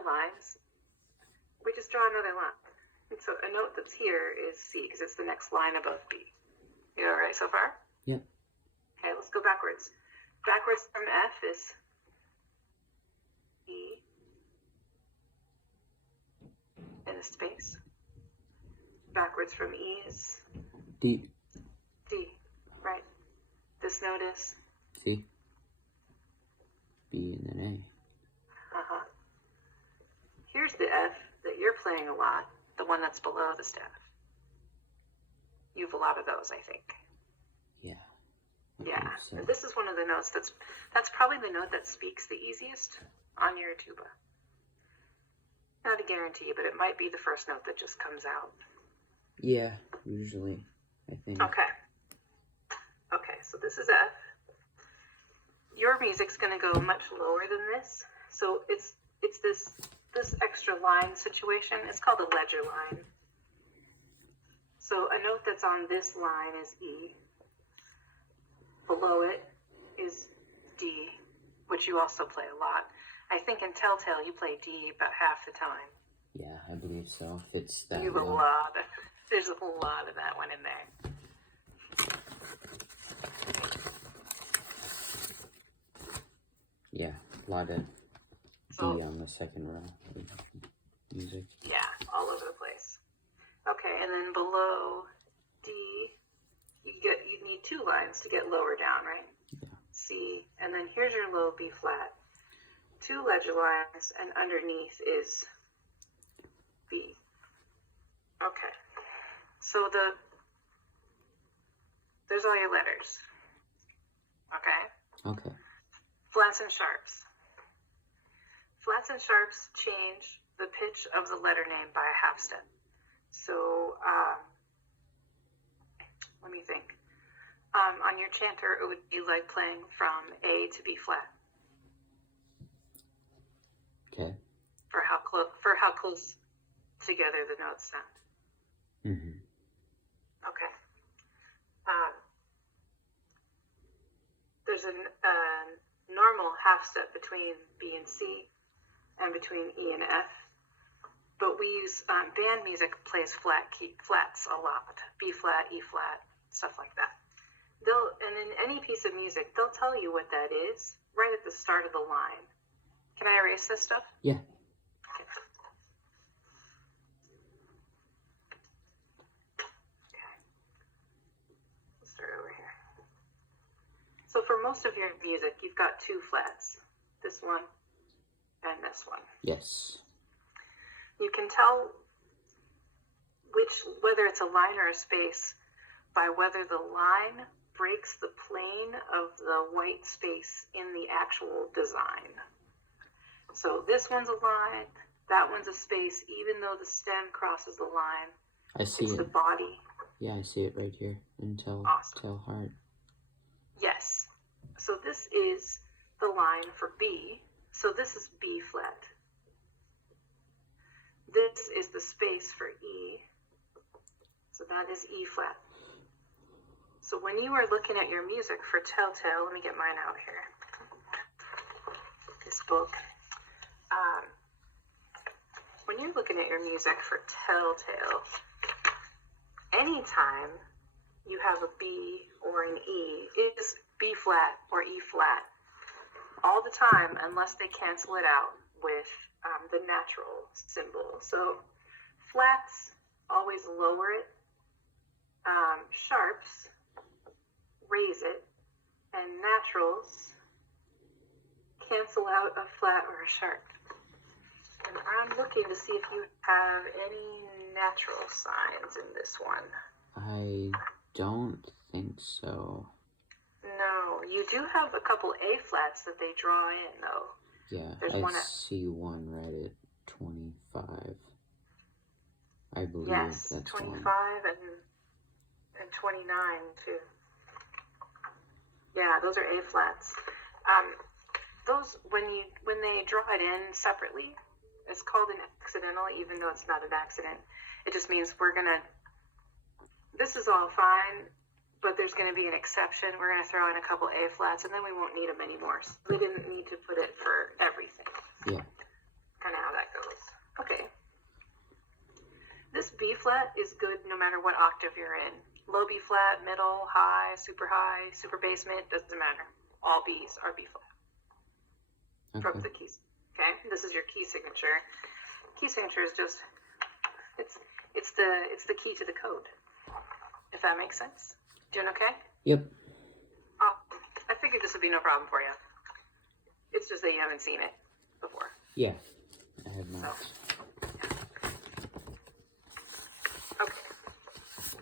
the lines, we just draw another line. And so a note that's here is C, because it's the next line above B. You all right so far? Yep. Okay, let's go backwards. Backwards from F is E in a space. Backwards from E is D. D, right? This note is C. B and then uh-huh. Here's the F that you're playing a lot, the one that's below the staff. You have a lot of those, I think. A. Yeah. Yeah, So. and this is one of the notes that's probably the note that speaks the easiest on your tuba. Not a guarantee, but it might be the first note that just comes out. Yeah, usually, I think. Okay. Okay, so this is F. Your music's going to go much lower than this. So it's this extra line situation. It's called a ledger line. So a note that's on this line is E. Below it is D, which you also play a lot. I think in Telltale you play D about half the time. Yeah, I believe so. If it's that You have low. there's a whole lot of that one in there. Yeah, a lot of D So, on the second row of music. yeah, all over the place. Okay, and then below D, you need two lines to get lower down, right? Yeah. C, and then here's your low B flat. Two ledger lines, and underneath is B. Okay. So there's all your letters. Okay? Okay. Flats and sharps. Flats and sharps change the pitch of the letter name by a half step. So, let me think. On your chanter, it would be like playing from A to B flat. Okay. For how close together the notes sound. Mm-hmm. Okay. There's a normal half step between B and C and between E and F, but we use band music plays flats a lot. B flat, E flat, stuff like that. And in any piece of music, they'll tell you what that is right at the start of the line. Can I erase this stuff? Yeah. Okay. Let's start over here. So for most of your music, you've got two flats. This one and this one. Yes. You can tell whether it's a line or a space by whether the line breaks the plane of the white space in the actual design. So this one's a line, that one's a space, even though the stem crosses the line. I see it's it. the body. Yeah, I see it right here. Until Awesome. Tell Heart. Yes. So this is the line for B. So this is B flat. This is the space for E. So that is E flat. So when you are looking at your music for Telltale, let me get mine out here. This book. When you're looking at your music for Telltale, anytime you have a B or an E, it is B flat or E flat all the time, unless they cancel it out with the natural symbol. So flats always lower it, sharps raise it, and naturals cancel out a flat or a sharp. And I'm looking to see if you have any natural signs in this one. I don't think so. No, you do have a couple A flats that they draw in, though. Yeah, There's I one at, see one right at 25. I believe yes, that's 25 one. and 29 too. Yeah, those are A flats. Those when they draw it in separately, it's called an accidental, even though it's not an accident. It just means this is all fine, but there's going to be an exception. We're going to throw in a couple A flats, and then we won't need them anymore. So they didn't need to put it for everything. Yeah. Kind of how that B flat is good no matter what octave you're in. Low B flat, middle, high, super basement, doesn't matter. All B's are B flat. Okay. From the keys. Okay? This is your key signature. Key signature is just it's the key to the code. If that makes sense. Doing okay? Yep. Oh, I figured this would be no problem for you. It's just that you haven't seen it before. Yeah. I have not. Okay.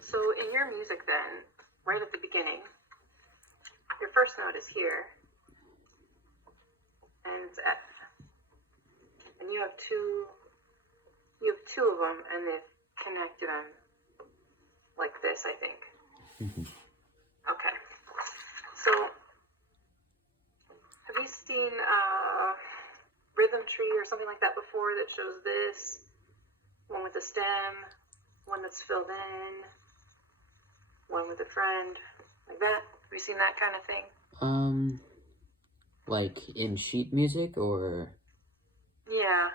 So in your music then, right at the beginning, your first note is here. And it's F. And you have two of them, and they've connected them like this, I think. Mm-hmm. Okay. So, have you seen Rhythm Tree or something like that before that shows this? One with a stem, one that's filled in, one with a friend, like that? Have you seen that kind of thing? Like in sheet music or? Yeah,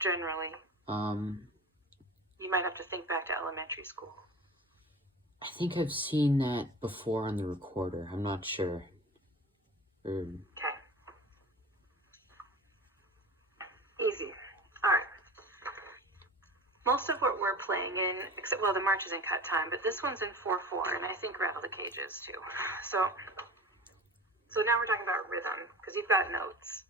generally. You might have to think back to elementary school. I think I've seen that before on the recorder. I'm not sure. Okay. Easy. All right. Most of what we're playing in, except, well, the march is in cut time, but this one's in 4/4, and I think Rattle the Cage is too. So now we're talking about rhythm, because you've got notes.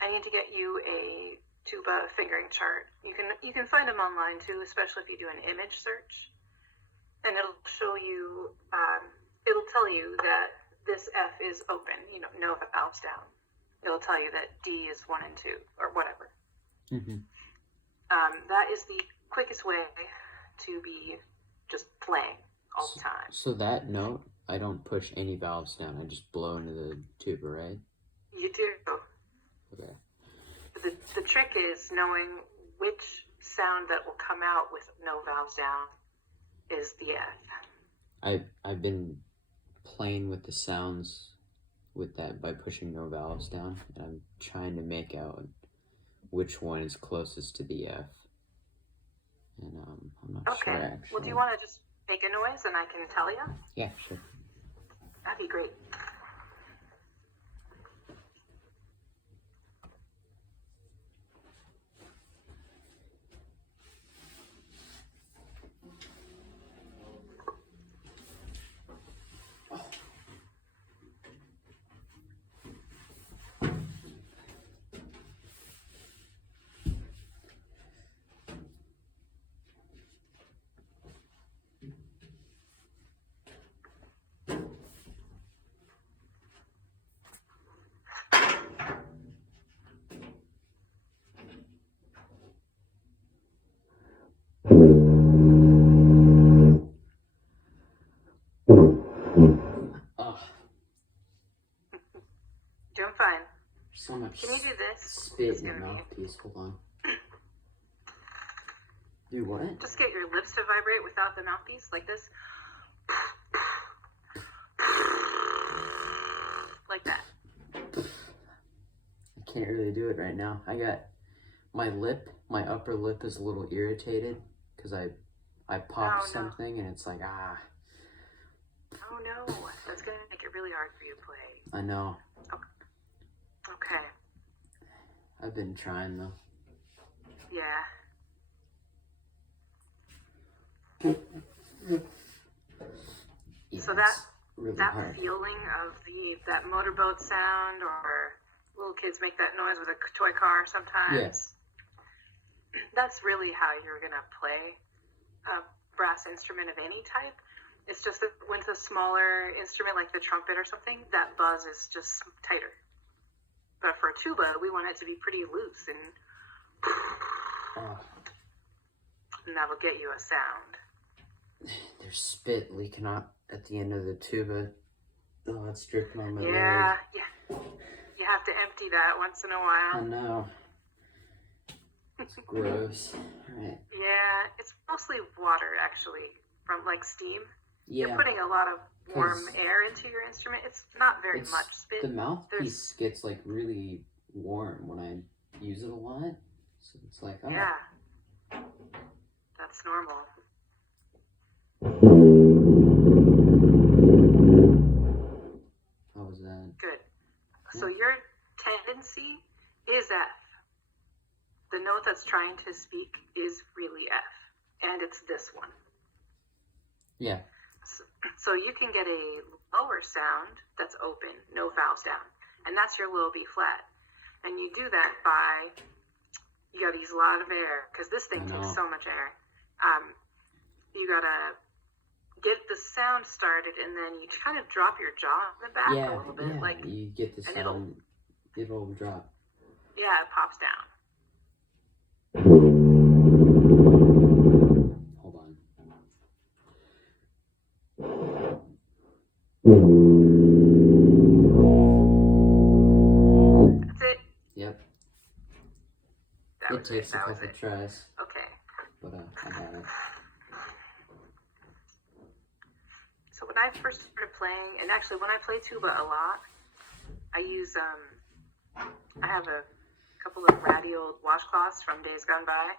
I need to get you a tuba fingering chart. You can find them online too, especially if you do an image search. And it'll show you, it'll tell you that this F is open, no valves down. It'll tell you that D is 1 and 2, or whatever. Mm-hmm. That is the quickest way to be just playing all the time. So that note, I don't push any valves down. I just blow into the tuba, right? You do. Okay. The trick is knowing which sound that will come out with no valves down is the F. I've been playing with the sounds with that by pushing no valves down, and I'm trying to make out which one is closest to the F. And I'm not sure actually. Well, do you want to just make a noise and I can tell you? Yeah, sure. That'd be great. Doing fine. So much. Can you do this? Spit in my mouthpiece. Hold on. Do what? Just get your lips to vibrate without the mouthpiece, like this. Like that. I can't really do it right now. I got my upper lip is a little irritated because I popped something and it's like, ah. Oh no, that's gonna make it really hard for you to play. I know. Okay. I've been trying though. Yeah. Yeah, so that really that hard. feeling of that motorboat sound, or little kids make that noise with a toy car sometimes. Yes. That's really how you're gonna play a brass instrument of any type. It's just that when it's a smaller instrument like the trumpet or something, that buzz is just tighter. But for a tuba, we want it to be pretty loose and that'll get you a sound. There's spit leaking out at the end of the tuba. Oh, it's dripping on my leg. Yeah. You have to empty that once in a while. I know. It's gross. Right. Yeah, it's mostly water actually, from like steam. Yeah. You're putting a lot of warm air into your instrument. It's not very much spit. The mouthpiece gets like really warm when I use it a lot. So it's like, oh. Yeah. That's it's normal. How was that? Good. So your tendency is F. The note that's trying to speak is really F, and it's this one. Yeah. So you can get a lower sound that's open, no vowels down, and that's your low B flat. And you do that by, you gotta use a lot of air, because this thing takes so much air. You gotta get the sound started, and then you kind of drop your jaw in the back a little bit. Like, you get the sound, it'll drop. Yeah, it pops down. Hold on. That's it? Yep. It takes a couple tries. Okay. But I got it. So when I first started playing, and actually when I play tuba a lot, I use, I have a couple of ratty old washcloths from days gone by,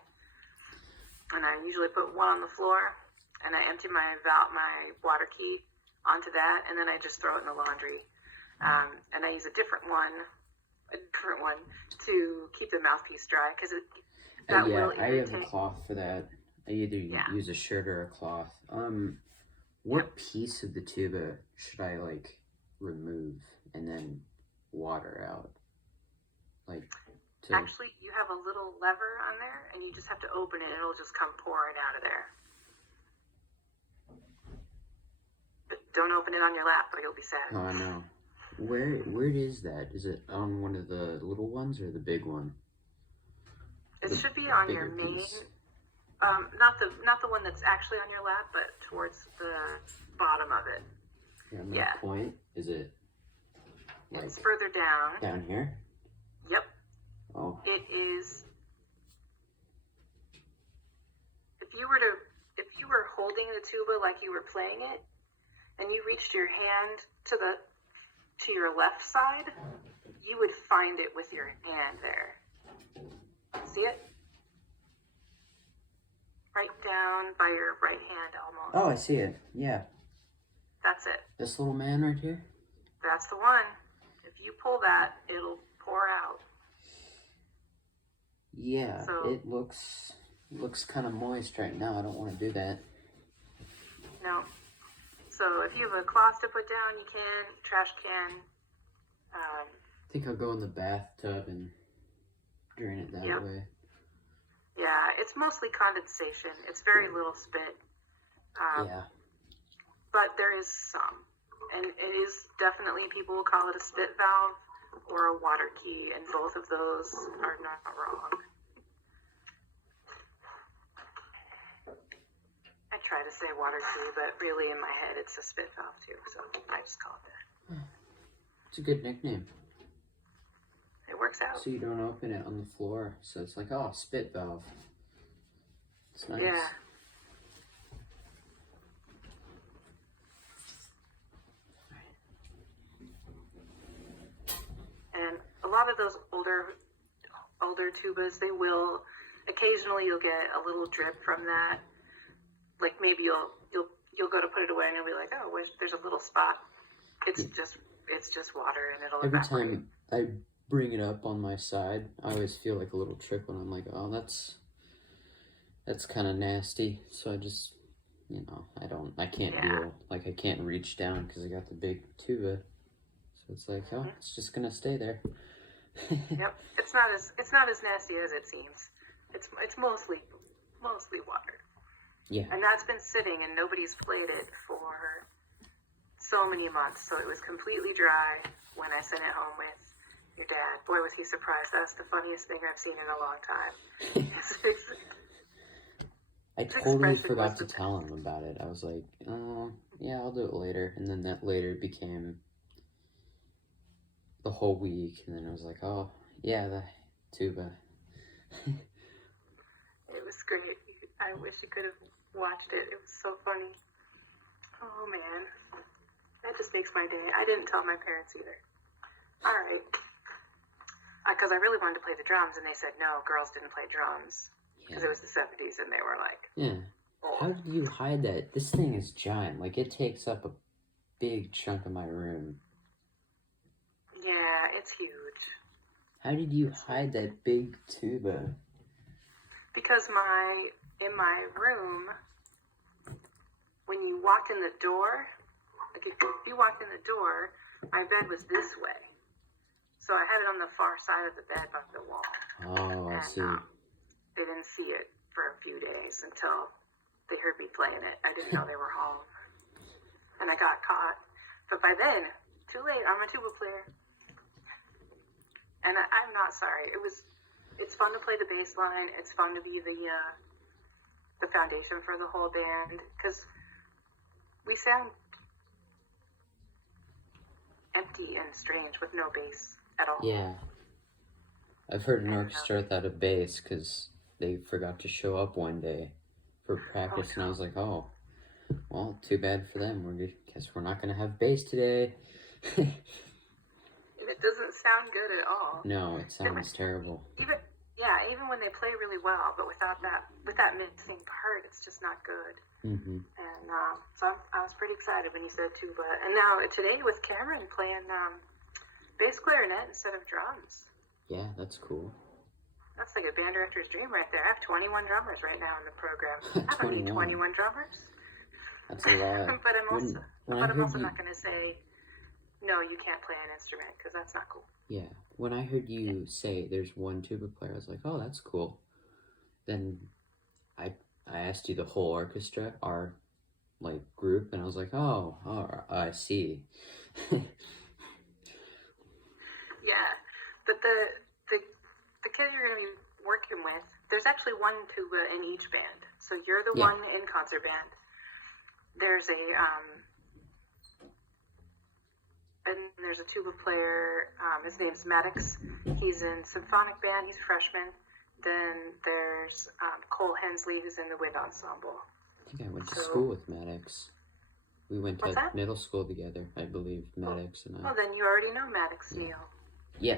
and I usually put one on the floor, and I empty my water key onto that, and then I just throw it in the laundry. And I use a different one to keep the mouthpiece dry, because that will irritate. I have a cloth for that. I either use a shirt or a cloth. What piece of the tuba should I like remove and then water out? Like, actually, you have a little lever on there, and you just have to open it, and it'll just come pouring out of there. But don't open it on your lap, or you'll be sad. Oh, I know. Where is that? Is it on one of the little ones or the big one? It should be on your main. Not the one that's actually on your lap, but towards the bottom of it. Yeah, my point. Is it like it's further down. Down here? Yep. Oh. It is. If you were holding the tuba like you were playing it, and you reached your hand to your left side, you would find it with your hand there. See it? Right down by your right hand almost. Oh, I see it. Yeah. That's it. This little man right here? That's the one. If you pull that, it'll pour out. Yeah, so, it looks kind of moist right now. I don't want to do that. No. So if you have a cloth to put down, you can. Trash can. I think I'll go in the bathtub and drain it that way. Yeah, it's mostly condensation. It's very little spit. But there is some. And it is definitely, people will call it a spit valve or a water key, and both of those are not wrong. I try to say water key, but really in my head it's a spit valve too, so I just call it that. It's a good nickname. It works out. So you don't open it on the floor, so it's like, oh, spit valve. It's nice. Yeah. And a lot of those older tubas, they will occasionally, you'll get a little drip from that. Like maybe you'll go to put it away and you'll be like, oh, there's a little spot. It's just water, and it'll evaporate. Every time I bring it up on my side, I always feel like a little trickle, and I'm like, oh, that's kind of nasty. So I just, I can't deal, like I can't reach down because I got the big tuba. So it's like, oh, it's just gonna stay there. Yep, it's not as nasty as it seems. It's mostly water. Yeah. And that's been sitting, and nobody's played it for so many months. So it was completely dry when I sent it home with your dad. Boy, was he surprised. That's the funniest thing I've seen in a long time. I totally forgot to tell him about it. I was like, oh, yeah, I'll do it later. And then that later became the whole week. And then I was like, oh, yeah, the tuba. It was great. I wish you could have watched it. It was so funny. Oh, man. That just makes my day. I didn't tell my parents either. All right. Because I really wanted to play the drums, and they said, no, girls didn't play drums. because it was the 70s and they were like Yeah. old. How did you hide that? This thing is giant. Like, it takes up a big chunk of my room. Yeah, it's huge. How did you hide that big tuba? Because in my room, when you walked in the door, like if you walked in the door, my bed was this way. So I had it on the far side of the bed by the wall. Oh, I see. They didn't see it for a few days until they heard me playing it. I didn't know they were home. And I got caught. But by then, too late, I'm a tuba player. And I'm not sorry. It's fun to play the bass line. It's fun to be the foundation for the whole band. Because we sound empty and strange with no bass at all. Yeah. I've heard an orchestra without a bass because they forgot to show up one day for practice, and I was like, oh, well, too bad for them. Guess we're not going to have bass today. And it doesn't sound good at all. No, it sounds terrible. Even when they play really well, but with that mixing part, it's just not good. Mm-hmm. And so I was pretty excited when you said tuba. And now today with Cameron playing bass clarinet instead of drums. Yeah, that's cool. That's like a band director's dream right there. I have 21 drummers right now in the program. I don't need 21 drummers. That's a lot. But I'm also not going to say, no, you can't play an instrument, because that's not cool. Yeah. When I heard you say there's one tuba player, I was like, oh, that's cool. Then I asked you the whole orchestra, our group, and I was like, oh, I see. Yeah, but the kid you're going to be working with, there's actually one tuba in each band. So you're the one in concert band. There's a tuba player. His name's Maddox. He's in symphonic band. He's a freshman. Then there's Cole Hensley, who's in the wind ensemble. I think I went to school with Maddox. We went to middle school together, I believe, Maddox and I. Oh, then you already know Maddox, Neil. Yeah,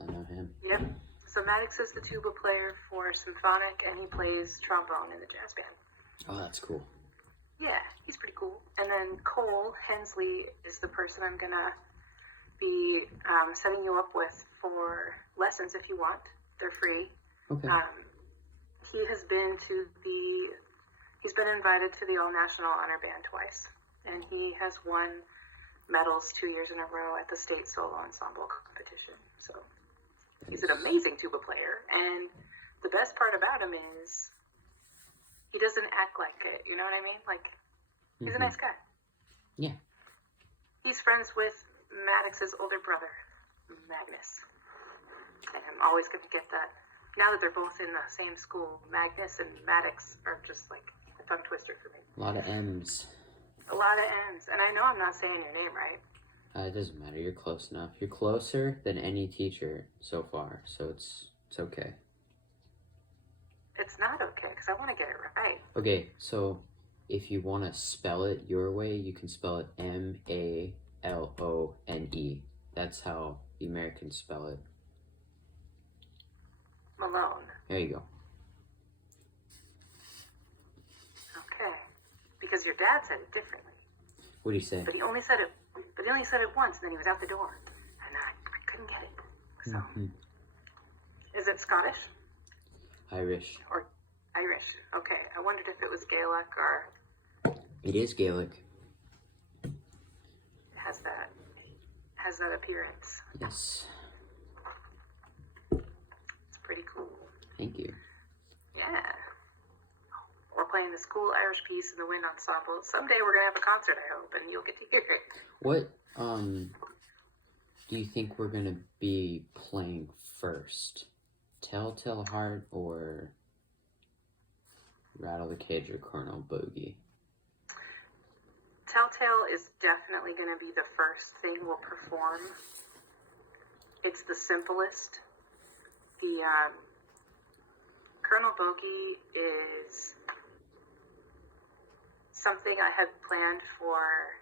I know him. Yep. So Maddox is the tuba player for symphonic, and he plays trombone in the jazz band. Oh, that's cool. Yeah, he's pretty cool. And then Cole Hensley is the person I'm going to be setting you up with for lessons if you want. They're free. Okay. He's been invited to the All-National Honor Band twice. And he has won medals 2 years in a row at the state solo ensemble competition. So he's an amazing tuba player. And the best part about him is he doesn't act like it. You know what I mean? Like, he's a nice guy. Yeah. He's friends with Maddox's older brother, Magnus. And I'm always going to get that. Now that they're both in the same school, Magnus and Maddox are just like a tongue twister for me. A lot of M's. A lot of M's. And I know I'm not saying your name right. It doesn't matter. You're close enough. You're closer than any teacher so far, so it's okay. It's not okay, because I want to get it right. Okay, so if you want to spell it your way, you can spell it Malone. That's how the Americans spell it. Malone. There you go. Okay. Because your dad said it differently. What do you say? But he only said it once, and then he was out the door. And I couldn't get it. So, Is it Scottish? Irish. Or Irish. Okay. I wondered if it was Gaelic or... It is Gaelic. It has that appearance. Yes. It's pretty cool. Thank you. Yeah. We're playing the school Irish piece in the wind ensemble. Someday we're going to have a concert, I hope, and you'll get to hear it. What do you think we're going to be playing first? Telltale Heart or Rattle the Cage or Colonel Bogey? Telltale is definitely going to be the first thing we'll perform. It's the simplest. The Colonel Bogey is something I had planned for,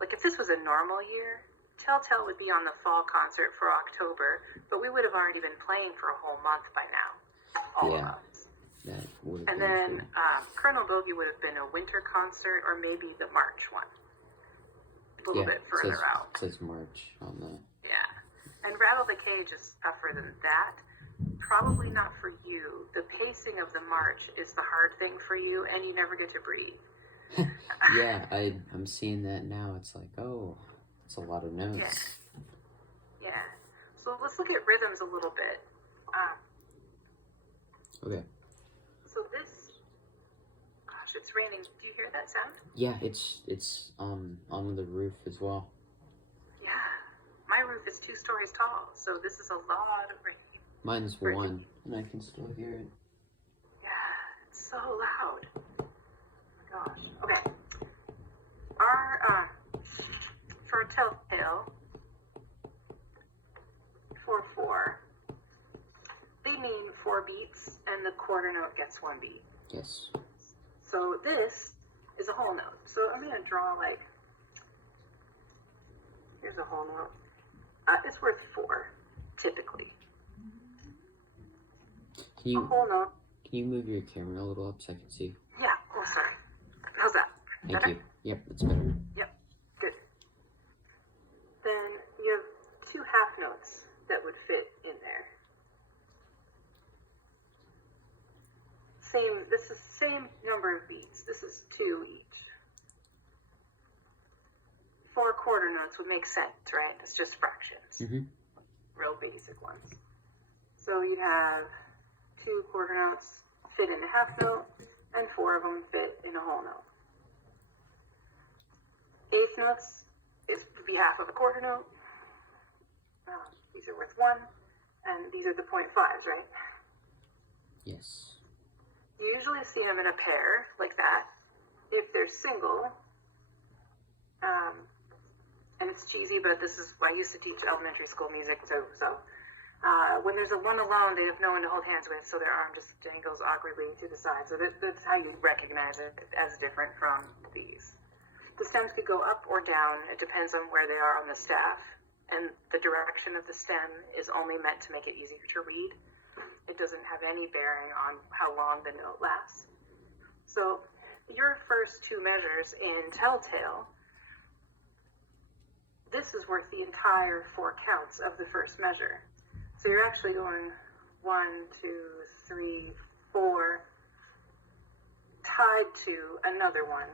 like if this was a normal year, Telltale would be on the fall concert for October, but we would have already been playing for a whole month by now, all of us. That would have And been then cool. Colonel Bogey would have been a winter concert or maybe the March one. A little bit further out. It says March on the... Yeah. And Rattle the Cage is tougher than that. Probably not for you. The pacing of the march is the hard thing for you, and you never get to breathe. Yeah, I'm seeing that now. It's like, oh, it's a lot of notes. Yeah. So let's look at rhythms a little bit. Okay. So this, gosh, it's raining. Do you hear that sound? Yeah, it's on the roof as well. Yeah. My roof is 2 stories tall, so this is a lot of rain. Mine's 1, and I can still hear it. Yeah, it's so loud. Oh my gosh. Okay. Our, for a telltale, 4/4, they mean 4 beats, and the quarter note gets 1 beat. Yes. So this is a whole note. So I'm going to draw like, here's a whole note. It's worth 4, typically. A whole note. Can you move your camera a little up so I can see? Yeah, oh sorry. How's that? Thank Better? you. Yep, that's better. Yep, good. Then you have 2 half notes that would fit in there. This is same number of beats. This is 2 each. 4 quarter notes would make sense, right? It's just fractions. Mm-hmm. Real basic ones. So you'd have 2 quarter notes fit in a half note, and 4 of them fit in a whole note. Eighth notes would be half of a quarter note. These are worth 1, and these are the 0.5s, right? Yes. You usually see them in a pair, like that. If they're single, and it's cheesy, but this is, I used to teach elementary school music, so when there's a one alone, they have no one to hold hands with, so their arm just dangles awkwardly to the side. So that's how you recognize it as different from these. The stems could go up or down. It depends on where they are on the staff. And the direction of the stem is only meant to make it easier to read. It doesn't have any bearing on how long the note lasts. So your first 2 measures in Telltale, this is worth the entire 4 counts of the first measure. So you're actually going 1, 2, 3, 4, tied to another one.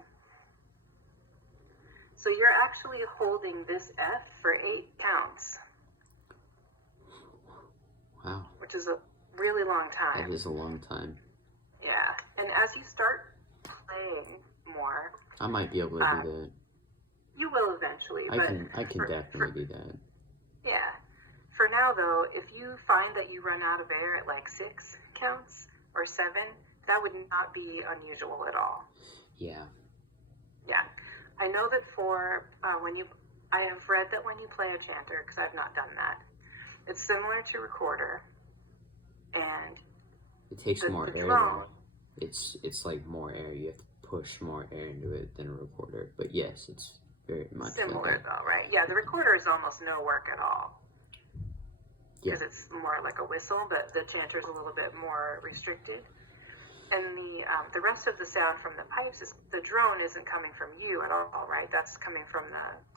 So you're actually holding this F for 8 counts. Wow. Which is a really long time. That is a long time. Yeah. And as you start playing more, I might be able to do that. You will eventually. I can definitely do that. Yeah. For now, though, if you find that you run out of air at like 6 counts or 7, that would not be unusual at all. Yeah. Yeah. I know that for I have read that when you play a chanter, because I've not done that, it's similar to recorder, and it takes more air. Though. It's like more air. You have to push more air into it than a recorder. But yes, it's very much similar like though, right? Yeah, the recorder is almost no work at all. Because it's more like a whistle, but the chanter's a little bit more restricted. And the rest of the sound from the pipes, the drone isn't coming from you at all, right? That's coming from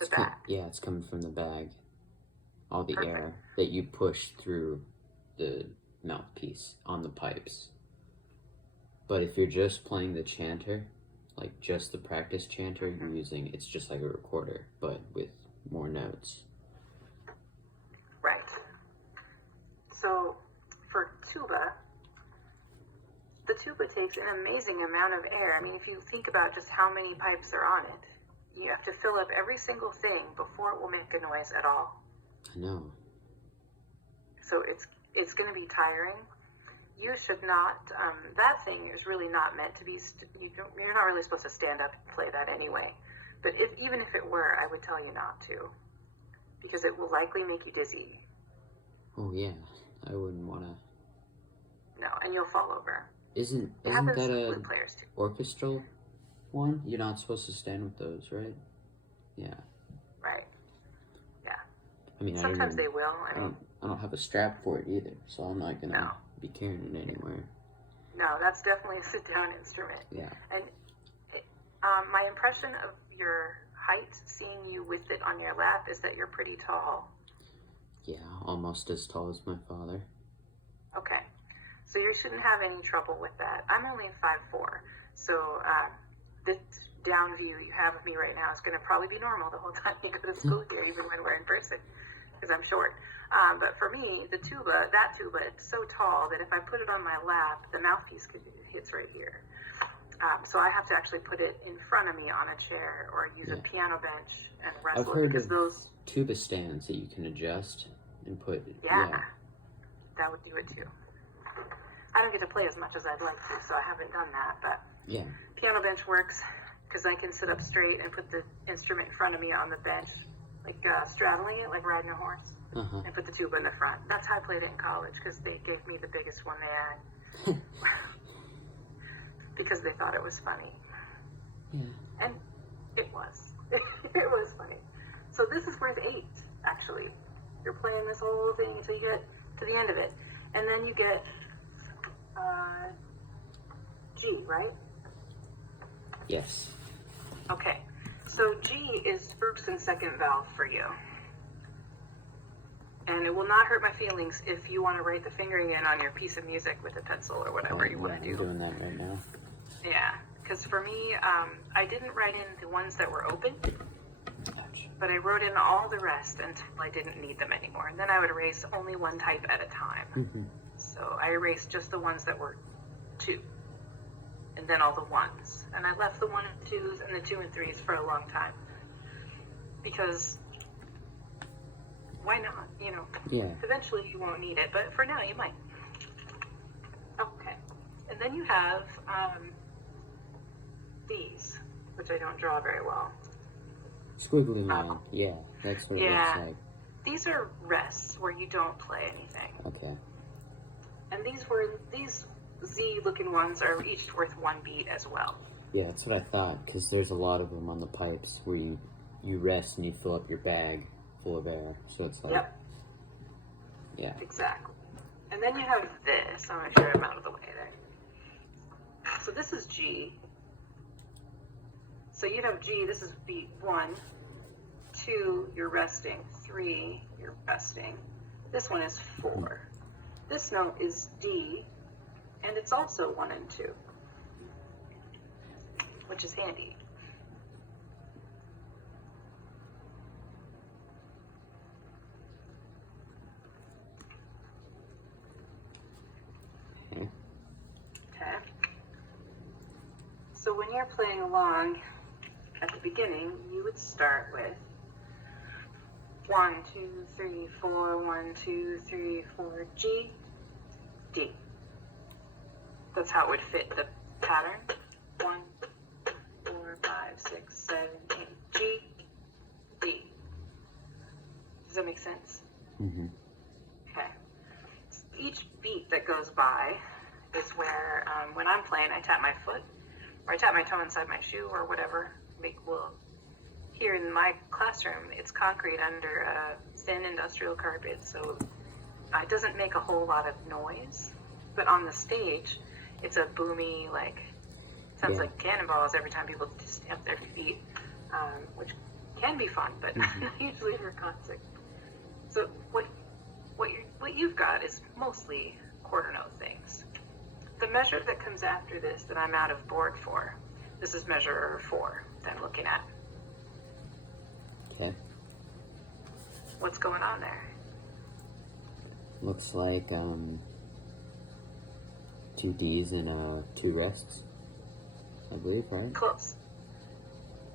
the bag. Yeah, it's coming from the bag. All the air that you push through the mouthpiece on the pipes. But if you're just playing the chanter, like just the practice chanter, you're using, it's just like a recorder, but with more notes. Right. So for tuba, the tuba takes an amazing amount of air. I mean, if you think about just how many pipes are on it, you have to fill up every single thing before it will make a noise at all. I know. So it's going to be tiring. You should not, that thing is really not meant to be, you're not really supposed to stand up and play that anyway. But even if it were, I would tell you not to. Because it will likely make you dizzy. Oh yeah, I wouldn't want to. No, and you'll fall over. Isn't that a orchestral one? You're not supposed to stand with those, right? Yeah. Right. Yeah. I mean, sometimes they will. I don't have a strap for it either, so I'm not gonna be carrying it anywhere. No, that's definitely a sit-down instrument. Yeah. And my impression of your height, seeing you with it on your lap, is that you're pretty tall. Yeah, almost as tall as my father. Okay. So you shouldn't have any trouble with that. I'm only 5'4", so this down view you have of me right now is going to probably be normal the whole time you go to school here, even when we're in person, because I'm short. But for me, that tuba, it's so tall that if I put it on my lap, the mouthpiece hits right here. So I have to actually put it in front of me on a chair or use a piano bench and wrestle. I've heard because of those tuba stands that you can adjust and put. Yeah, that would do it too. I don't get to play as much as I'd like to, so I haven't done that. But Yeah. piano bench works because I can sit up straight and put the instrument in front of me on the bench, like straddling it, like riding a horse, and put the tuba in the front. That's how I played it in college because they gave me the biggest one they had because they thought it was funny. Yeah. And it was. It was funny. So this is worth 8, actually. You're playing this whole thing until you get to the end of it. And then you get G, right? Yes. Okay. So G is first and second valve for you. And it will not hurt my feelings if you want to write the fingering in on your piece of music with a pencil or whatever you want to do. I'm doing that right now. Yeah. Because for me, I didn't write in the ones that were open. But I wrote in all the rest until I didn't need them anymore. And then I would erase only one type at a time. So I erased just the ones that were 2. And then all the 1s. And I left the 1 and 2s and the 2 and 3s for a long time. Because why not? You know, eventually you won't need it. But for now you might. Okay. And then you have these, which I don't draw very well. Squiggly line. Yeah, that's what it looks like. These are rests where you don't play anything. Okay. And these Z-looking ones are each worth 1 beat as well. Yeah, that's what I thought, because there's a lot of them on the pipes where you rest and you fill up your bag full of air. So it's like... Yep. Yeah. Exactly. And then you have this. I'm going to sure I'm out of the way there. So this is G. So you have G, this is beat 1, 2, you're resting, 3, you're resting. This one is 4. This note is D, and it's also 1 and 2, which is handy. Okay. So when you're playing along, at the beginning, you would start with 1, 2, 3, 4, 1, 2, 3, 4, G, D. That's how it would fit the pattern. 1, 4, 5, 6, 7, 8, G, D. Does that make sense? Okay. Each beat that goes by is where, when I'm playing, I tap my foot, or I tap my toe inside my shoe, or whatever. Well, here in my classroom, it's concrete under a thin industrial carpet, so it doesn't make a whole lot of noise. But on the stage, it's a boomy, sounds like cannonballs every time people stamp their feet, which can be fun, but not usually for concert. So what you've got is mostly quarter note things. The measure that comes after this that I'm out of board for, this is measure 4 that I'm looking at. Okay. What's going on there? Looks like 2 Ds and 2 rests, I believe, right? Close.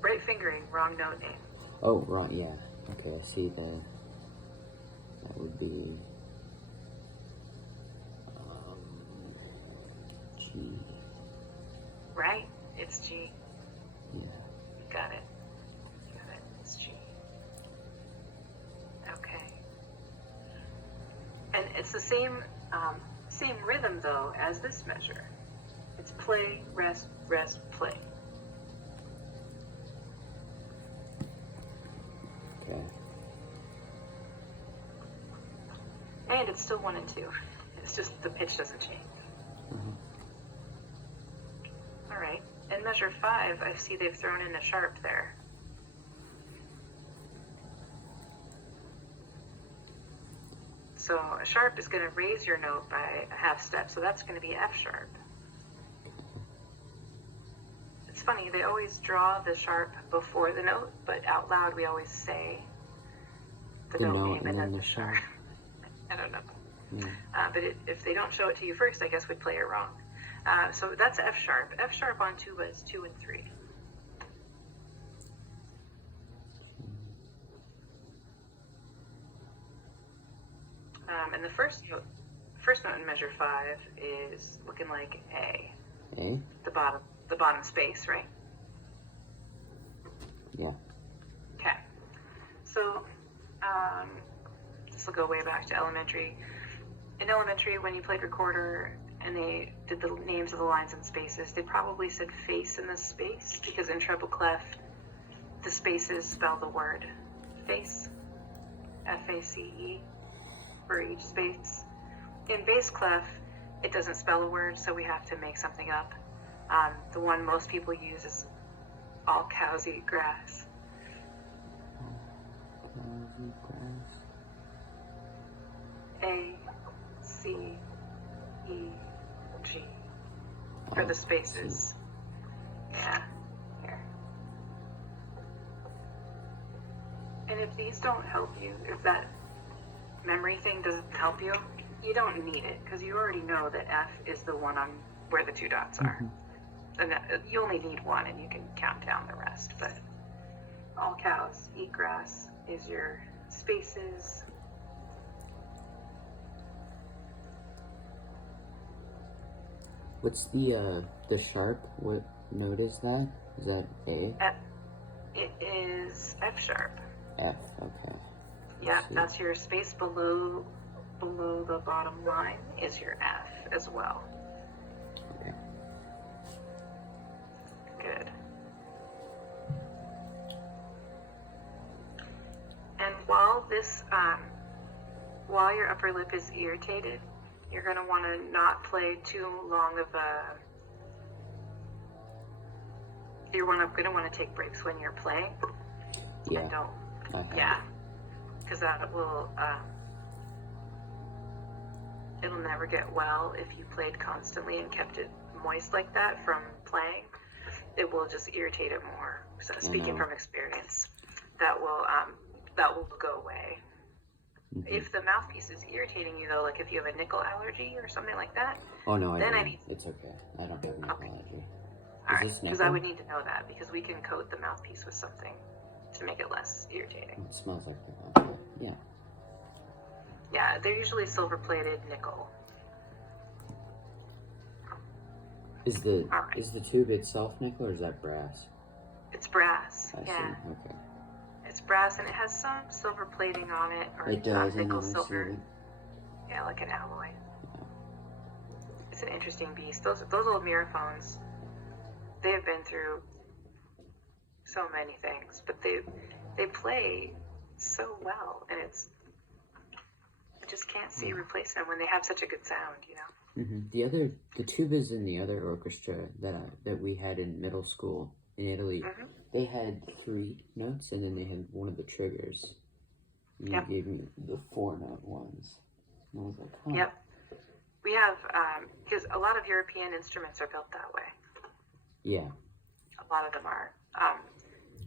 Right fingering, wrong note name. Oh, right, yeah. Okay, I see that would be G. Right? It's G. Yeah. You got it. It's G. Okay. And it's the same rhythm, though, as this measure. It's play, rest, rest, play. Okay. And it's still 1 and 2. It's just the pitch doesn't change. measure 5, I see they've thrown in a sharp there. So a sharp is going to raise your note by a half step, so that's going to be F sharp. It's funny, they always draw the sharp before the note, but out loud we always say the note name and then the sharp. I don't know. Yeah. But if they don't show it to you first, I guess we'd play it wrong. So that's F sharp. F sharp on tuba is 2 and 3. And the first note in measure 5 is looking like A. A? The bottom space, right? Yeah. Okay. So this will go way back to elementary. In elementary, when you played recorder and they did the names of the lines and spaces, they probably said face in the space, because in treble clef, the spaces spell the word face, F-A-C-E, for each space. In bass clef, it doesn't spell a word, so we have to make something up. The one most people use is all cows eat grass. A-C-E-G for the spaces. Yeah, here. And if these don't help you, if that memory thing doesn't help you, you don't need it, because you already know that F is the one on where the 2 dots are. Mm-hmm. And you only need one, and you can count down the rest. But all cows eat grass is your spaces. What's the sharp? What note is that? Is that A? F. It is F sharp. F. Okay. Yeah, that's your space below the bottom line is your F as well. Okay. Good. And while your upper lip is irritated, you're going to want to not play too long of a. You're going to want to take breaks when you're playing. Yeah. And don't. Yeah. Because that will. It'll never get well if you played constantly and kept it moist like that from playing. It will just irritate it more. So speaking from experience, that will go away. Mm-hmm. If the mouthpiece is irritating you though, like if you have a nickel allergy or something like that. Oh no, it's okay. I don't have a nickel allergy. All right, because I would need to know that, because we can coat the mouthpiece with something to make it less irritating. It smells like nickel. Yeah. Yeah, they're usually silver-plated nickel. Is the tube itself nickel, or is that brass? It's brass. I see. Okay. It's brass, and it has some silver plating on it, or it does, nickel silver. Yeah, like an alloy. Yeah. It's an interesting beast. Those old mirrorphones, they have been through so many things, but they play so well, and I just can't see replacing them when they have such a good sound, you know. Mm-hmm. The tubas in the other orchestra that we had in middle school in Italy, mm-hmm. they had 3 notes, and then they had one of the triggers. You gave me the 4-note ones, and I was like, huh. Yep. We have because a lot of European instruments are built that way. Yeah. A lot of them are.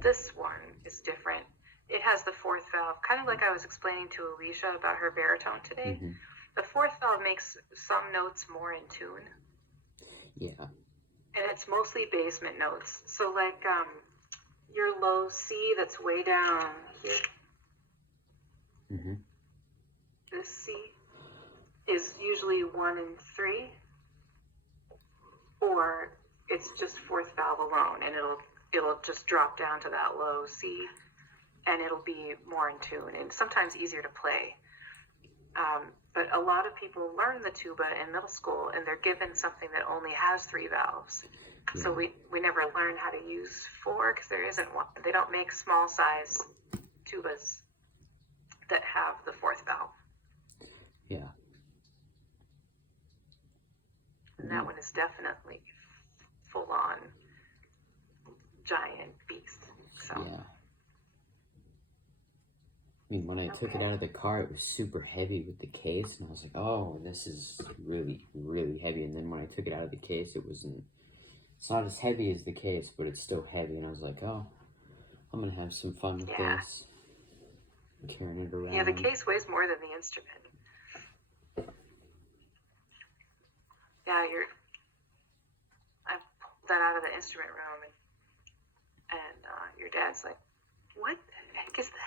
This one is different. It has the 4th valve, kind of like I was explaining to Alicia about her baritone today. Mm-hmm. The 4th valve makes some notes more in tune. Yeah. And it's mostly basement notes. So like your low C that's way down here. Mm-hmm. This C is usually 1 and 3. Or it's just 4th valve alone, and it'll just drop down to that low C, and it'll be more in tune and sometimes easier to play. But a lot of people learn the tuba in middle school, and they're given something that only has 3 valves. Yeah. So we never learn how to use 4 because there isn't one. They don't make small size tubas that have the 4th valve. Yeah. And that one is definitely full on giant beast. So Yeah. I mean, when I took it out of the car, it was super heavy with the case, and I was like, oh, this is really, really heavy. And then when I took it out of the case, it's not as heavy as the case, but it's still heavy. And I was like, oh, I'm going to have some fun with this. Carrying it around. Yeah, the case weighs more than the instrument. Yeah, I pulled that out of the instrument room, and your dad's like, what the heck is that?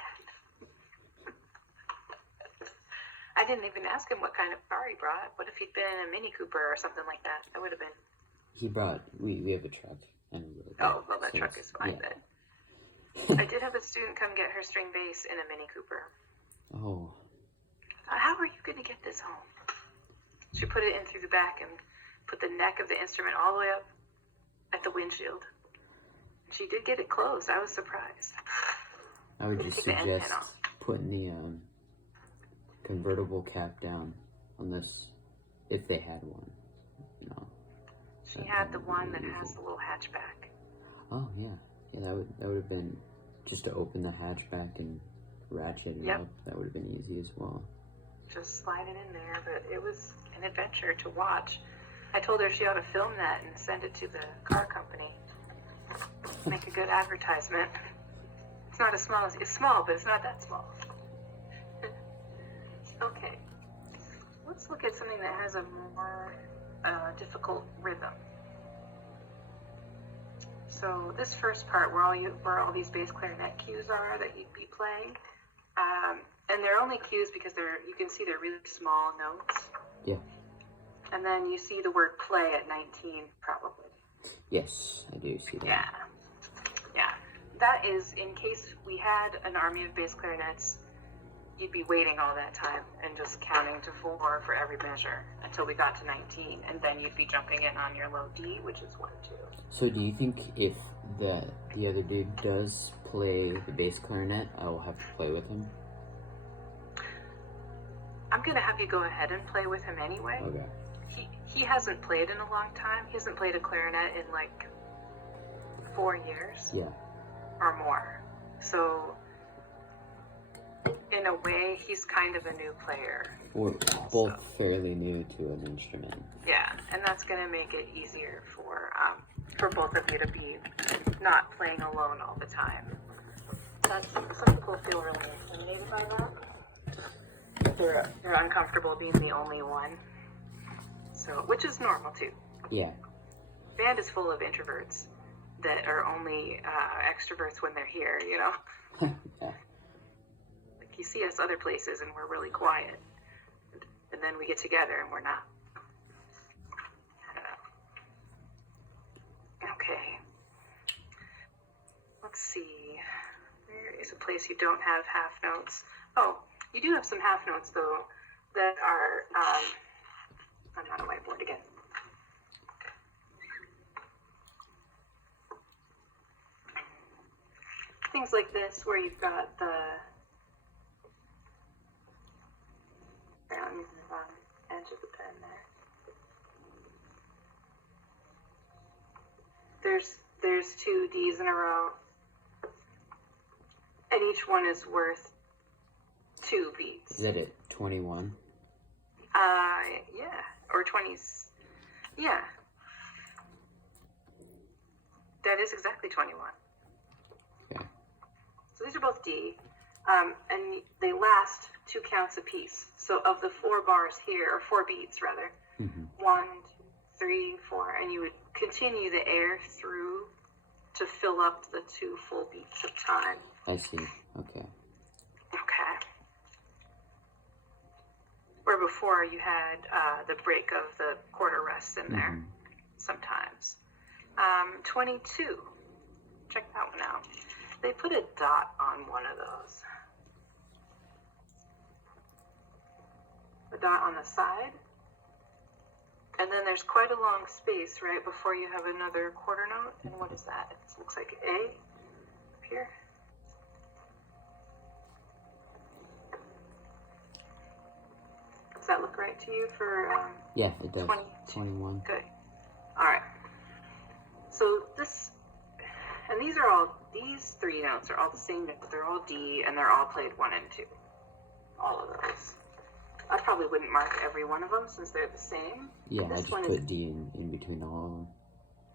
I didn't even ask him what kind of car he brought. What if he'd been in a Mini Cooper or something like that? That would have been. He brought, we have a truck. And well, that truck is fine then. I did have a student come get her string bass in a Mini Cooper. Oh. How are you going to get this home? She put it in through the back and put the neck of the instrument all the way up at the windshield. She did get it closed. I was surprised. I would just suggest putting the convertible cap down on this, if they had one. You know. She had the one that has the little hatchback. Oh yeah, yeah. That would have been just to open the hatchback and ratchet it up. That would have been easy as well. Just slide it in there, but it was an adventure to watch. I told her she ought to film that and send it to the car company. Make a good advertisement. It's not as small as it's small, but it's not that small. Okay, let's look at something that has a more difficult rhythm. So this first part, where all these bass clarinet cues are that you'd be playing, and they're only cues because you can see they're really small notes. Yeah. And then you see the word play at 19, probably. Yes, I do see that. Yeah. Yeah. That is, in case we had an army of bass clarinets, you'd be waiting all that time and just counting to 4 for every measure until we got to 19, and then you'd be jumping in on your low D, which is 1, 2. So do you think if the other dude does play the bass clarinet, I will have to play with him? I'm going to have you go ahead and play with him anyway. Okay. He hasn't played in a long time. He hasn't played a clarinet in like 4 years. Yeah. Or more. So in a way, he's kind of a new player. We're both fairly new to an instrument. Yeah, and that's going to make it easier for both of you to be not playing alone all the time. Some people feel really intimidated by that. They're uncomfortable being the only one. So, which is normal too. Yeah. Band is full of introverts that are only extroverts when they're here, you know? Yeah. Like you see us other places and we're really quiet. And then we get together and we're not. Okay. Let's see. There is a place you don't have half notes. Oh, you do have some half notes though that are, I'm on a whiteboard again. Things like this where you've got the, let me move on the edge of the pen there. There's 2 D's in a row, and each one is worth 2 beats. Is that it? 21? Yeah, or 20s. Yeah. That is exactly 21. Okay. So these are both D, and they last 2 counts apiece. So of the 4 bars here, or 4 beats rather, 1, 2, 3, 4, and you would continue the air through to fill up the 2 full beats of time. I see. Okay. Okay. Where before you had the break of the quarter rests in there sometimes. 22. Check that one out. They put a dot on one of those. A dot on the side. And then there's quite a long space right before you have another quarter note. And what is that? It looks like A up here. Does that look right to you for yeah, it does. 22? 21. Good. All right. So this, and these these three notes are all the same notes. They're all D, and they're all played 1 and 2. All of those. I probably wouldn't mark every one of them since they're the same. Yeah, I just put D in between all of them.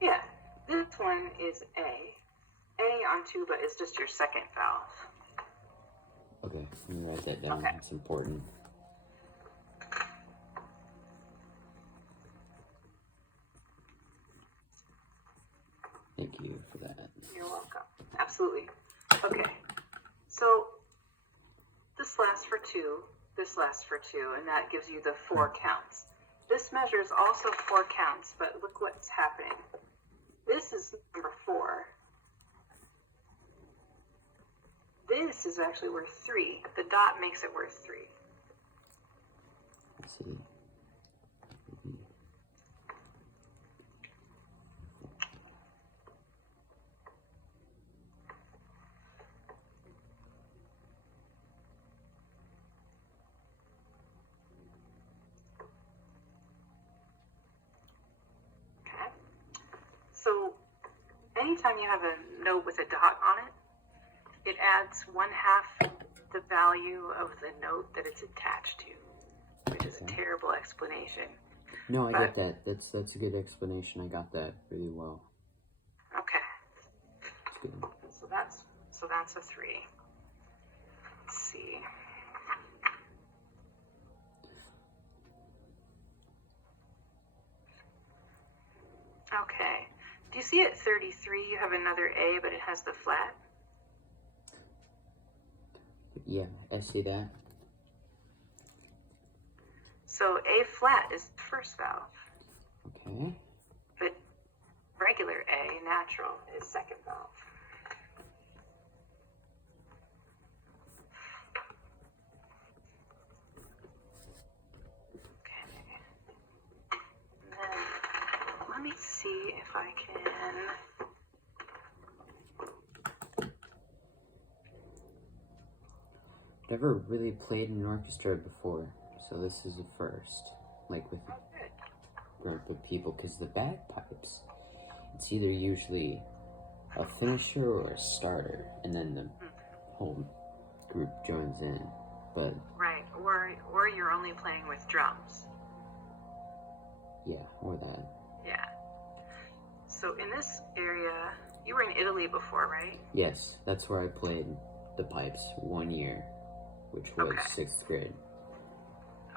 Yeah, this one is A. A on tuba is just your second valve. Okay, let me write that down. Okay. It's important. Thank you for that. You're welcome. Absolutely. Okay, so this lasts for 2, this lasts for 2, and that gives you the 4 counts. This measures also 4 counts, but look what's happening. This is number 4. This is actually worth 3. The dot makes it worth 3. Let's see. Okay. So anytime you have a note with a dot on it, it adds 1/2 the value of the note that it's attached to, which is a terrible explanation. No, I get that. That's a good explanation. I got that really well. Okay. That's good. So that's a 3. Let's see. Okay. Do you see at 33 you have another A, but it has the flat? Yeah, I see that. So A flat is the first valve, Okay. but regular A, natural, is second valve. Okay. And then let me see if I can. Never really played in an orchestra before, so this is a first. Like with a group of people, because the bagpipes, it's either usually a finisher or a starter, and then the whole group joins in. But Right, or you're only playing with drums. yeah, or that. Yeah. So in this area, you were in Italy before, right? Yes, that's where I played the pipes 1 year, which was 6th grade.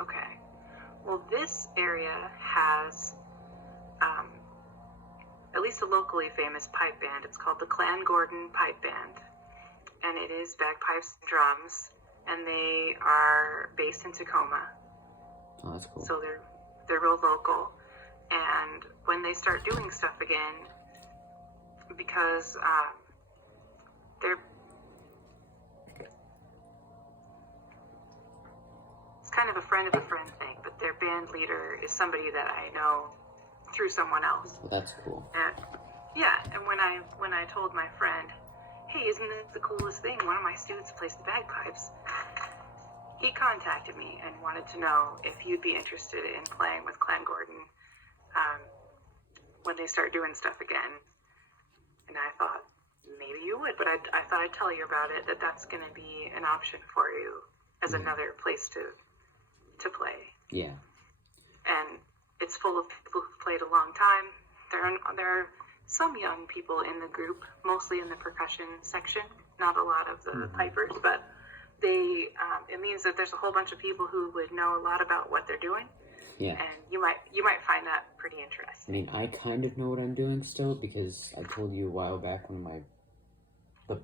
Okay. Well, this area has at least a locally famous pipe band. It's called the Clan Gordon Pipe Band, and it is bagpipes and drums, and they are based in Tacoma. Oh, that's cool. So they're real local, and when they start doing stuff again, because they're it's kind of a friend thing, but their band leader is somebody that I know through someone else. Well, that's cool. And and when I told my friend, hey, isn't this the coolest thing? One of my students plays the bagpipes. He contacted me and wanted to know if you'd be interested in playing with Clan Gordon when they start doing stuff again. And I thought, maybe you would, but I thought I'd tell you about it, that's going to be an option for you as another place to play. Yeah. And it's full of people who've played a long time. There are some young people in the group, mostly in the percussion section, not a lot of the pipers, but they it means that there's a whole bunch of people who would know a lot about what they're doing. Yeah. And you might find that pretty interesting. I mean, I kind of know what I'm doing still, because I told you a while back when the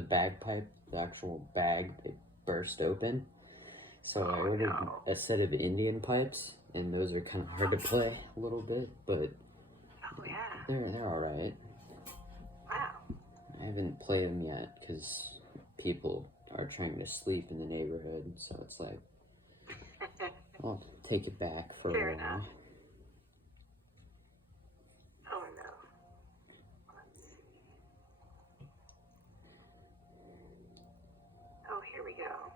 bagpipe, the actual bag, it burst open. So I ordered a set of Indian pipes, and those are kind of hard to play a little bit, but they're all right. Wow. I haven't played them yet because people are trying to sleep in the neighborhood, so it's like, I'll take it back for Fair a while. enough. Oh no. Let's see. Oh, here we go.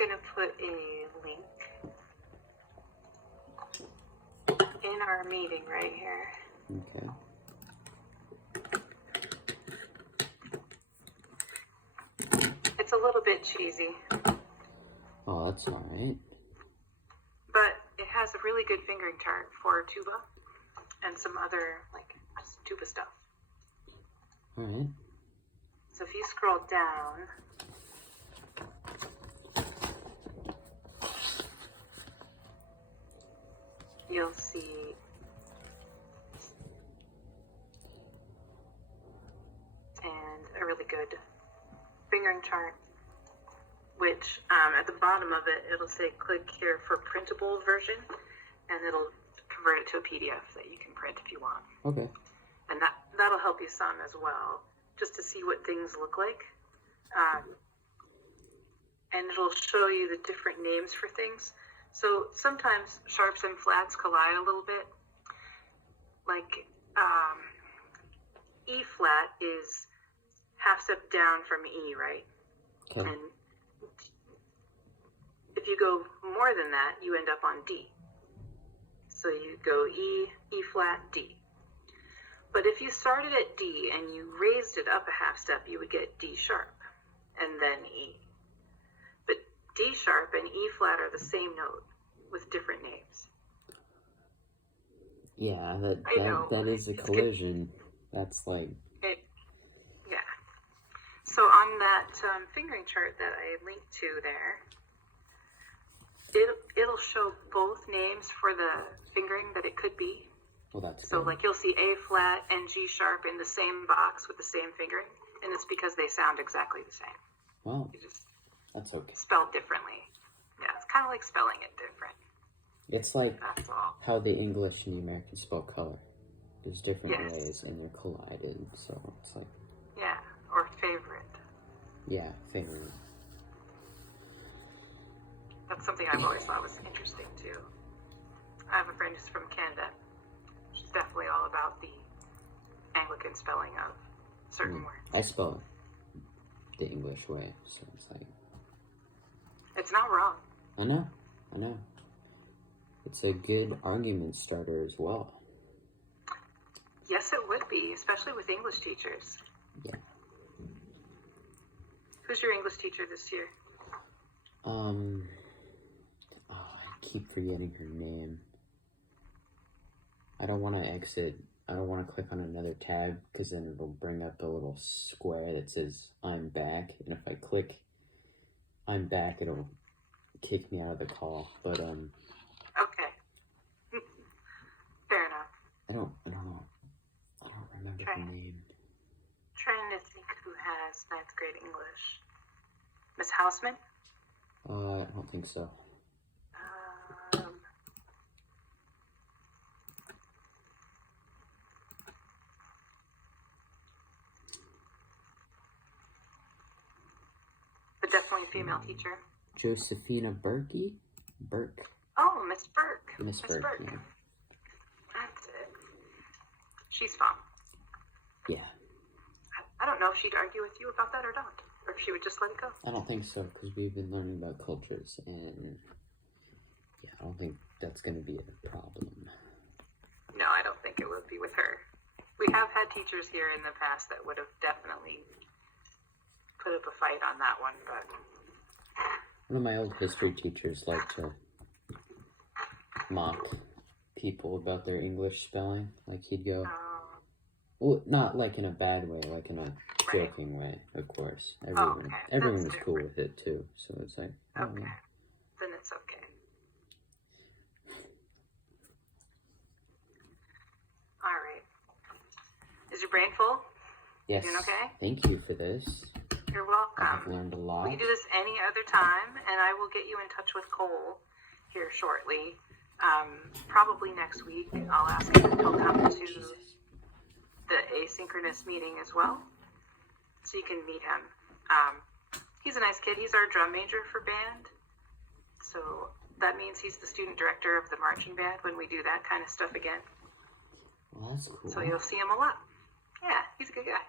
going to put a link in our meeting right here. Okay. It's a little bit cheesy, Oh, that's alright. but it has a really good fingering chart for tuba and some other like tuba stuff. Alright. So if you scroll down, you'll see and a really good fingering chart, which at the bottom of it, it'll say click here for printable version, and it'll convert it to a PDF that you can print if you want. Okay. And that'll help you some as well, just to see what things look like. And it'll show you the different names for things. So sometimes sharps and flats collide a little bit. Like E flat is half step down from E, right? Okay. And if you go more than that, you end up on D. So you go E, E flat, D. But if you started at D and you raised it up a half step, you would get D sharp and then E. But D sharp and E flat are the same note with different names. Yeah, that is a It's collision. That's like... Yeah. So on that fingering chart that I linked to there, it'll show both names for the fingering that it could be. Well, that's So good. like you'll see A flat and G sharp in the same box with the same fingering, and it's because they sound exactly the same. Wow, You just that's okay. spelled differently. Yeah, it's kind of like spelling it different. It's like That's all. how the English and the American spell color. There's different Yes. ways, and they're collided, so it's like... Yeah, or favorite. Yeah, favorite. That's something I've always thought was interesting too. I have a friend who's from Canada. She's definitely all about the Anglican spelling of certain words. I spell it the English way, so it's like... It's not wrong. I know. It's a good argument starter as well. Yes, it would be, especially with English teachers. Yeah. Who's your English teacher this year? I keep forgetting her name. I don't want to exit. I don't want to click on another tab because then it'll bring up a little square that says I'm back. And if I click I'm back, it'll kick me out of the call. But Okay. Fair enough. I don't know. I don't remember Okay. her name. Trying to think who has ninth grade English. Miss Houseman? I don't think so. But definitely a female teacher. Josephina Burke. Oh, Miss Burke. Miss Burke. Yeah. That's it. She's fun. Yeah. I don't know if she'd argue with you about that or not, or if she would just let it go. I don't think so, because we've been learning about cultures, and yeah, I don't think that's going to be a problem. No, I don't think it would be with her. We have had teachers here in the past that would have definitely put up a fight on that one, but... One of my old history teachers liked to mock people about their English spelling. Like, he'd go... Well, not like in a bad way, like in a joking way, of course. Everyone was cool with it too, so it's like, oh, okay, yeah. then it's okay. All right. Is your brain full? Yes. You doing okay? Thank you for this. You're I've welcome. learned a lot. We can do this any other time, and I will get you in touch with Cole here shortly. Probably next week. I'll ask him if he'll come to the asynchronous meeting as well, so you can meet him. He's a nice kid. He's our drum major for band, so that means he's the student director of the marching band when we do that kind of stuff again. Well, that's cool. So you'll see him a lot. Yeah, he's a good guy.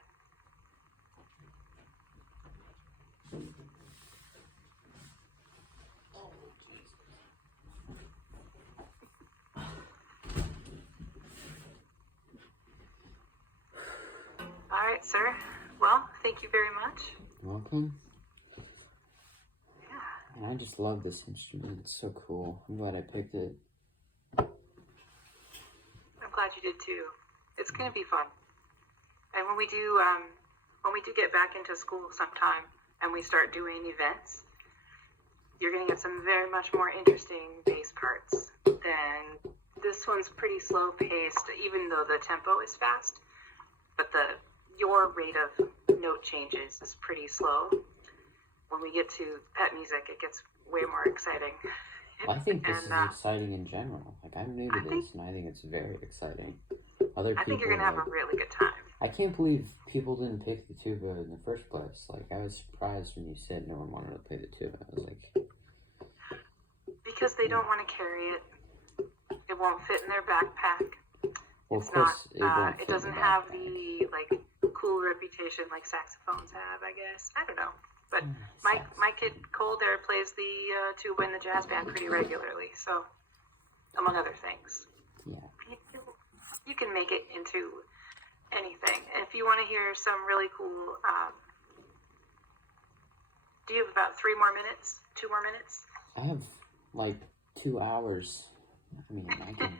right, sir. Well, thank you very much. Welcome. Yeah. And I just love this instrument. It's so cool. I'm glad I picked it. I'm glad you did too. It's gonna be fun. And when we do get back into school sometime and we start doing events, you're gonna get some very much more interesting bass parts than this one's pretty slow paced, even though the tempo is fast. But your rate of note changes is pretty slow. When we get to pet music, it gets way more exciting. Well, I think this is exciting in general. Like, I'm new to this, and I think it's very exciting. I think you're gonna have a really good time. I can't believe people didn't pick the tuba in the first place. Like, I was surprised when you said no one wanted to play the tuba. I was like... Because they don't want to carry it. It won't fit in their backpack. Well, It's of course, not, it doesn't have the, like, cool reputation like saxophones have, I guess. I don't know. But my kid Cole there plays the tuba in the jazz band pretty regularly, so, among other things. Yeah. You can make it into anything. And if you want to hear some really cool, do you have about 3 more minutes? 2 more minutes? I have, like, 2 hours. I mean, I can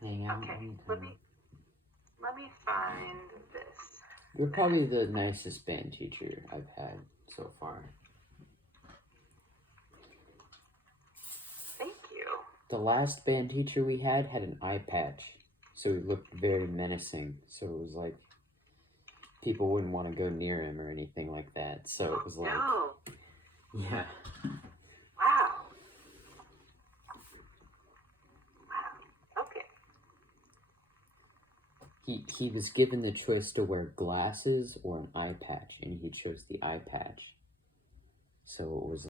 hang out. Okay, let me find this. You're probably the nicest band teacher I've had so far. Thank you. The last band teacher we had an eye patch, so he looked very menacing. So it was like people wouldn't want to go near him or anything like that. So it was like, no. Yeah. Wow. Okay. He was given the choice to wear glasses or an eye patch, and he chose the eye patch. So it was